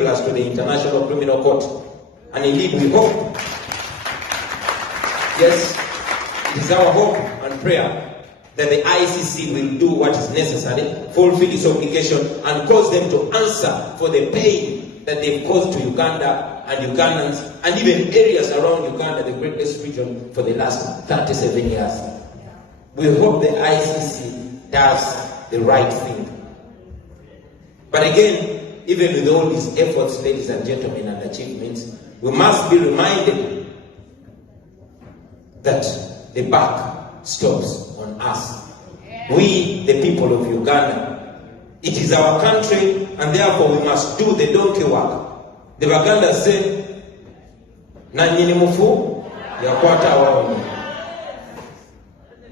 us to the International Criminal Court. And indeed we hope, yes, it is our hope and prayer that the ICC will do what is necessary, fulfill its obligation, and cause them to answer for the pain that they've caused to Uganda and Ugandans, and even areas around Uganda, the greatest region, for the last 37 years. We hope the ICC does the right thing. But again, even with all these efforts, ladies and gentlemen, and achievements, we must be reminded that the buck stops on us. We, the people of Uganda. It is our country, and therefore we must do the donkey work. The Baganda say, "Nanyini mufu yakwata awamu."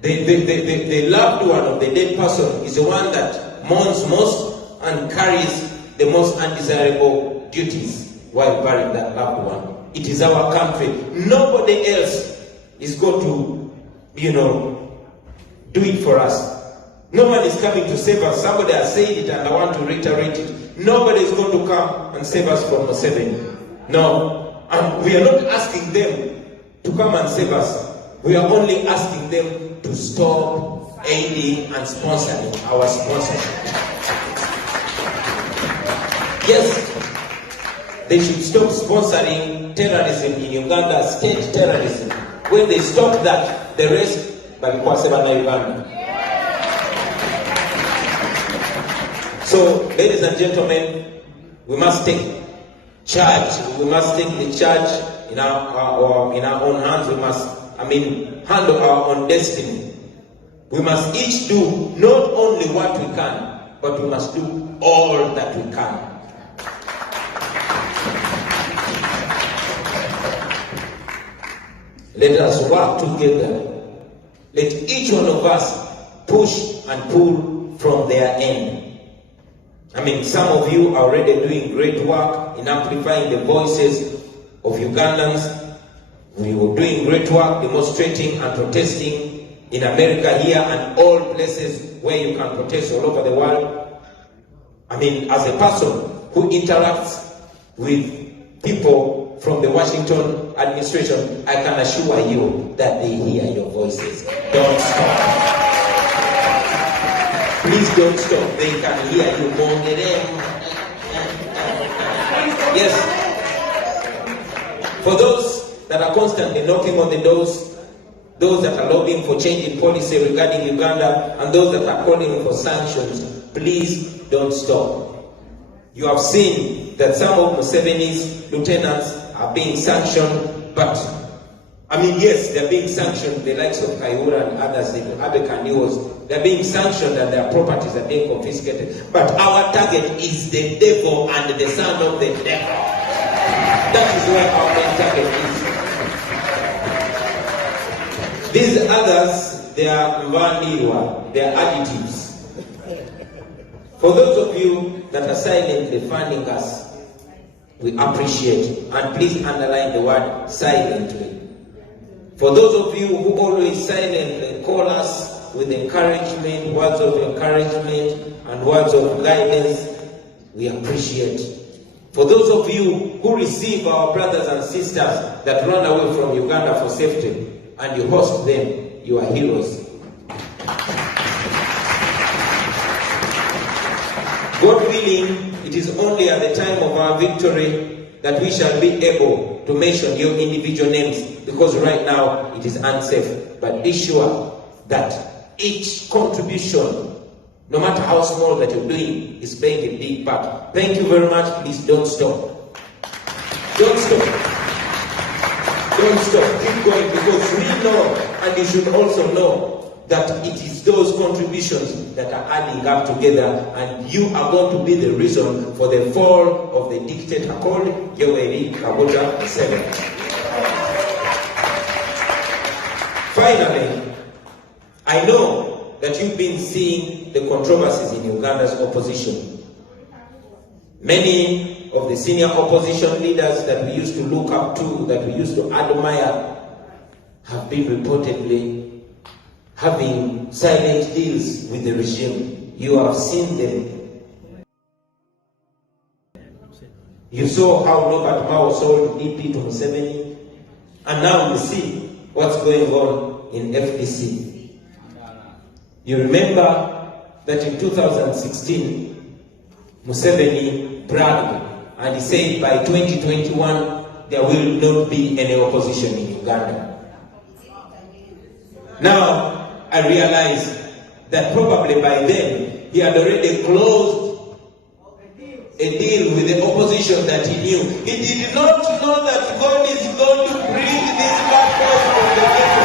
The loved one of the dead person is the one that mourns most and carries the most undesirable duties while burying that loved one. It is our country. Nobody else is going to, do it for us. No one is coming to save us. Somebody has said it and I want to reiterate it. Nobody is going to come and save us from Museveni. No. And we are not asking them to come and save us. We are only asking them to stop aiding and sponsoring our sponsorship. Yes, they should stop sponsoring terrorism in Uganda, state terrorism. When they stop that, the rest, Uganda. So, ladies and gentlemen, we must take charge. We must take the charge in our own hands. We must, handle our own destiny. We must each do not only what we can, but we must do all that we can. Let us work together. Let each one of us push and pull from their end. Some of you are already doing great work in amplifying the voices of Ugandans. We were doing great work demonstrating and protesting in America here and all places where you can protest all over the world. As a person who interacts with people from the Washington administration, I can assure you that they hear your voices. Don't stop. Please don't stop. They can hear you more than them. Yes. For those that are constantly knocking on the doors, those that are lobbying for change in policy regarding Uganda, and those that are calling for sanctions, please don't stop. You have seen that some of Museveni's lieutenants are being sanctioned, but yes, they're being sanctioned, the likes of Kayura and others, the Abekandios, they're being sanctioned and their properties are being confiscated. But our target is the devil and the son of the devil. That is where our main target is. These others, they are Mvandiwa, they are additives. For those of you that are silently funding us, we appreciate, and please underline the word silently. For those of you who always silently call us with encouragement, words of encouragement and words of guidance, we appreciate. For those of you who receive our brothers and sisters that run away from Uganda for safety and you host them, you are heroes. God willing, it is only at the time of our victory that we shall be able to mention your individual names, because right now it is unsafe. But be sure that each contribution, no matter how small that you're doing, is playing a big part. Thank you very much. Please don't stop. Don't stop. Don't stop. Keep going, because we know, and you should also know, that it is those contributions that are adding up together, and you are going to be the reason for the fall of the dictator called Yoweri Kaguta Museveni. Finally, I know that you've been seeing the controversies in Uganda's opposition. Many of the senior opposition leaders that we used to look up to, that we used to admire, have been reportedly having silent deals with the regime. You have seen them. You saw how Robert Mao sold DP to Museveni, and now you see what's going on in FDC. You remember that in 2016, Museveni bragged and he said by 2021 there will not be any opposition in Uganda. Now I realize that probably by then he had already closed a deal with the opposition that he knew. He did not know that God is going to bring this black boys from the ghetto.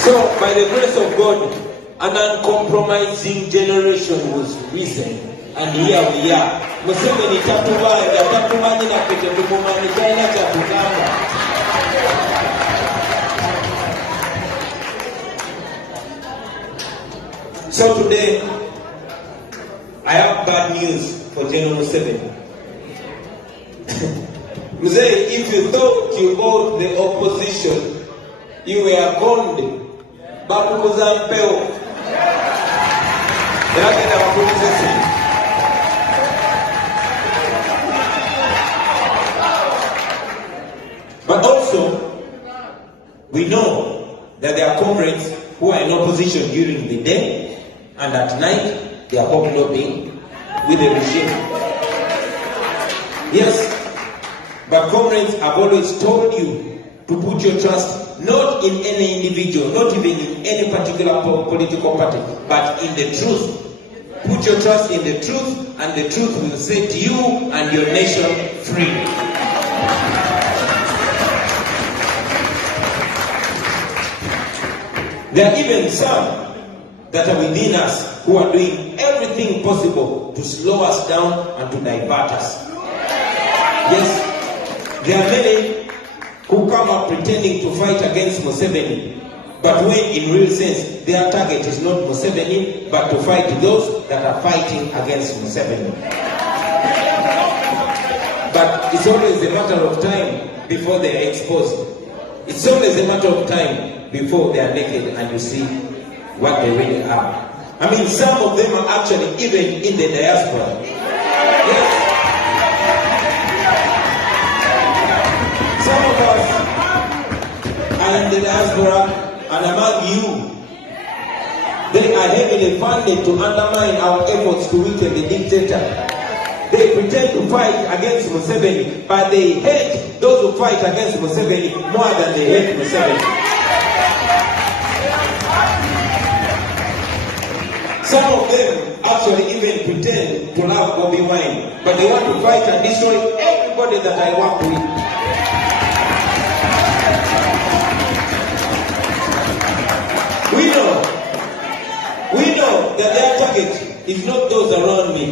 So, by the grace of God, an uncompromising generation was risen, and here we are. Museveni tatumanyi na pete tukumani China chatugamba. So today, I have bad news for General Museveni. Museveni, if you thought you owed the opposition, you were conned. But also, we know that there are comrades who are in opposition during the day, and at night they are hobnobbing with the regime. Yes, but comrades have always told you to put your trust not in any individual, not even in any particular political party, but in the truth. Put your trust in the truth, and the truth will set you and your nation free. There are even some that are within us who are doing everything possible to slow us down and to divert us. Yes, there are many who come up pretending to fight against Museveni, but when in real sense their target is not Museveni, but to fight those that are fighting against Museveni. But it's always a matter of time before they are exposed. It's always a matter of time before they are naked and you see what they really are. I mean, some of them are actually even in the diaspora. Yes. Some of us are in the diaspora, and among you, they are heavily funded to undermine our efforts to weaken the dictator. They pretend to fight against Museveni, but they hate those who fight against Museveni more than they hate Museveni. Some of them actually even pretend to love BOBI wine, but they want to fight and destroy everybody that I work with. We know that their target is not those around me.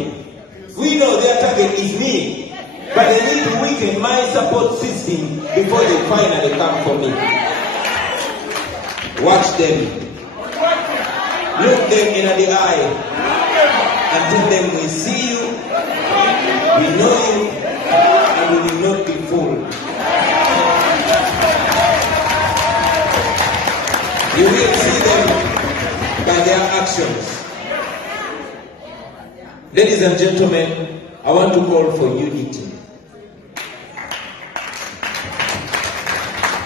We know their target is me, but they need to weaken my support system before they finally come for me. Watch them. Look them in the eye and tell them we see you, we know you, and we will not be fooled. You will see them by their actions. Ladies and gentlemen, I want to call for unity.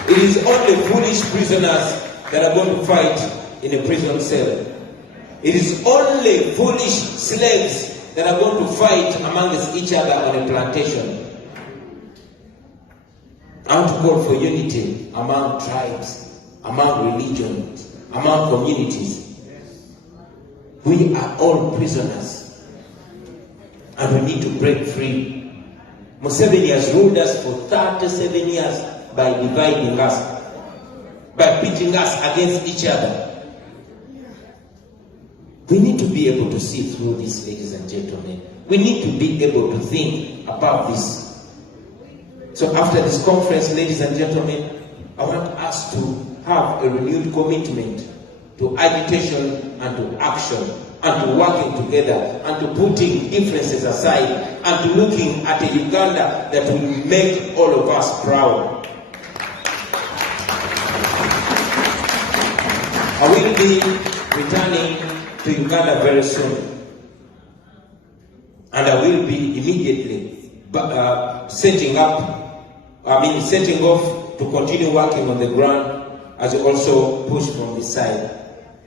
It is only foolish prisoners that are going to fight in a prison cell. It is only foolish slaves that are going to fight amongst each other on a plantation. I want to call for unity among tribes, among religions, among communities. We are all prisoners, and we need to break free. Museveni has ruled us for 37 years by dividing us, by pitting us against each other. We need to be able to see through this, ladies and gentlemen. We need to be able to think about this. So after this conference, ladies and gentlemen, I want us to have a renewed commitment to agitation and to action, and to working together, and to putting differences aside, and to looking at a Uganda that will make all of us proud. I will be returning to Uganda very soon. And I will be immediately setting off to continue working on the ground as we also push from the side.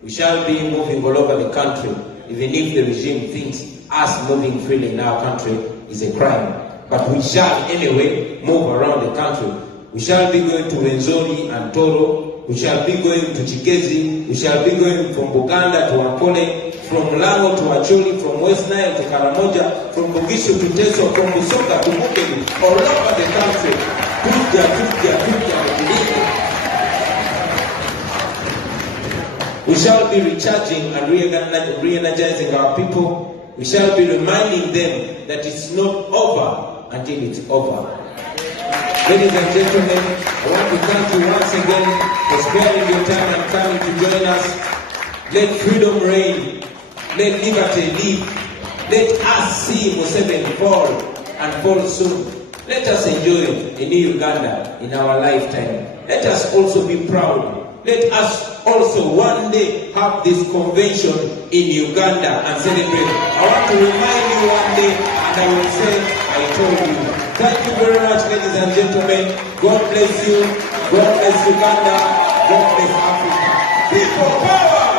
We shall be moving all over the country, even if the regime thinks us moving freely in our country is a crime. But we shall anyway move around the country. We shall be going to Rwenzori and Toro. We shall be going to Chigezi. We shall be going from Buganda to Ampole, from Lango to Acholi, from West Nile to Karamoja, from Bugishu to Teso, from Busoka to Bukeli, all over the country. We shall be recharging and re-energizing our people. We shall be reminding them that it's not over until it's over. Ladies and gentlemen, I want to thank you once again for sparing your time and coming to join us. Let freedom reign. Let liberty live. Let us see Museveni fall and fall soon. Let us enjoy a new Uganda in our lifetime. Let us also be proud. Let us also one day have this convention in Uganda and celebrate. I want to remind you one day, and I will say, I told you. Thank you very much, ladies and gentlemen. God bless you. God bless Uganda. God bless Africa. People power!